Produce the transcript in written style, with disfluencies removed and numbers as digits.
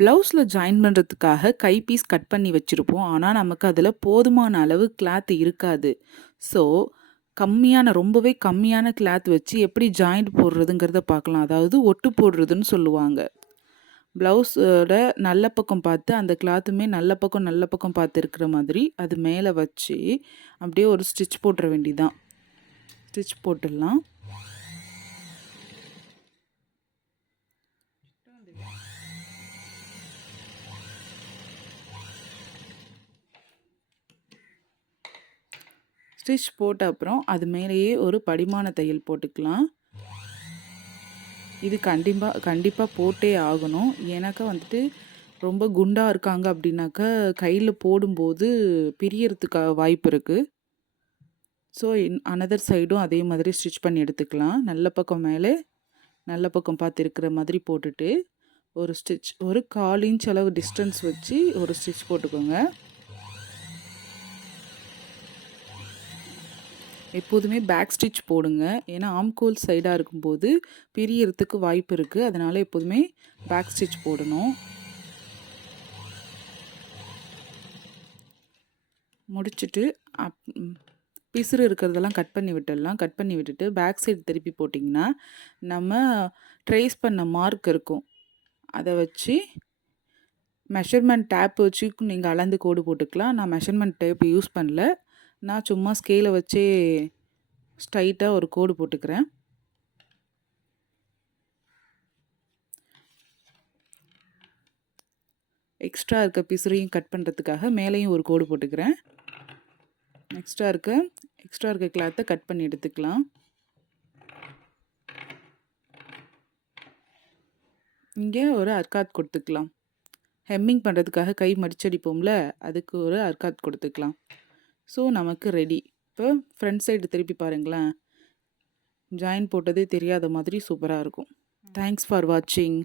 ப்ளவுஸில் ஜாயின் பண்ணுறதுக்காக கை piece cut பண்ணி வச்சுருப்போம். ஆனால் நமக்கு அதில் போதுமான அளவு கிளாத் இருக்காது. ஸோ ரொம்பவே கம்மியான கிளாத் வச்சு எப்படி ஜாயிண்ட் போடுறதுங்கிறத பார்க்கலாம். அதாவது ஒட்டு போடுறதுன்னு சொல்லுவாங்க. ப்ளவுஸோட நல்ல பக்கம் பார்த்து அந்த கிளாத்துமே நல்ல பக்கம் பார்த்து இருக்கிற மாதிரி அது மேலே வச்சு அப்படியே ஒரு ஸ்டிச் போட்டுற வேண்டியதான். ஸ்டிச் போட்டுடலாம். ஸ்டிச் போட்ட அப்புறம் அது மேலேயே ஒரு படிமான தையல் போட்டுக்கலாம். இது கண்டிப்பாக போட்டே ஆகணும். ஏன்னாக்கா வந்துட்டு ரொம்ப குண்டாக இருக்காங்க அப்படின்னாக்கா கையில் போடும்போது பிரியறதுக்கு வாய்ப்பு இருக்குது. ஸோ அனதர் சைடும் அதே மாதிரி ஸ்டிச் பண்ணி எடுத்துக்கலாம். நல்ல பக்கம் மேலே நல்ல பக்கம் பார்த்து இருக்கிற மாதிரி போட்டுட்டு ஒரு 1/4 இன்ச் அளவு டிஸ்டன்ஸ் வச்சு ஒரு ஸ்டிச் போட்டுக்கோங்க. எப்போதுமே பேக் ஸ்டிச் போடுங்க. ஏன்னா ஆம்கோல் சைடாக இருக்கும்போது பிரியறதுக்கு வாய்ப்பு இருக்குது. அதனால் எப்போதுமே பேக் ஸ்டிச் போடணும். முடிச்சுட்டு பிசுறு இருக்கிறதெல்லாம் கட் பண்ணி விட்டுடலாம். கட் பண்ணி விட்டுட்டு பேக் சைடு திருப்பி போட்டிங்கன்னா நம்ம ட்ரேஸ் பண்ண மார்க் இருக்கும். அதை வச்சு மெஷர்மெண்ட் டேப் வச்சு நீங்கள் அளந்து கோடு போட்டுக்கலாம். நான் மெஷர்மெண்ட் டேப் யூஸ் பண்ணல. நான் சும்மா ஸ்கேலை வச்சே ஸ்ட்ரைட்டாக ஒரு கோடு போட்டுக்கிறேன். எக்ஸ்ட்ரா இருக்க பிசுறையும் கட் பண்ணுறதுக்காக மேலேயும் ஒரு கோடு போட்டுக்கிறேன். எக்ஸ்ட்ரா இருக்க கிளாத்தை கட் பண்ணி எடுத்துக்கலாம். இங்கே ஒரு அர்க்காத் கொடுத்துக்கலாம். ஹெம்மிங் பண்ணுறதுக்காக கை மடிச்சடிப்போம்ல, அதுக்கு ஒரு அர்க்காத் கொடுத்துக்கலாம். ஸோ நமக்கு ரெடி. இப்போ ஃப்ரண்ட் சைடு திருப்பி பாருங்களேன். ஜாயின் போட்டதே தெரியாத மாதிரி சூப்பராக இருக்கும். தேங்க்ஸ் ஃபார் வாட்சிங்.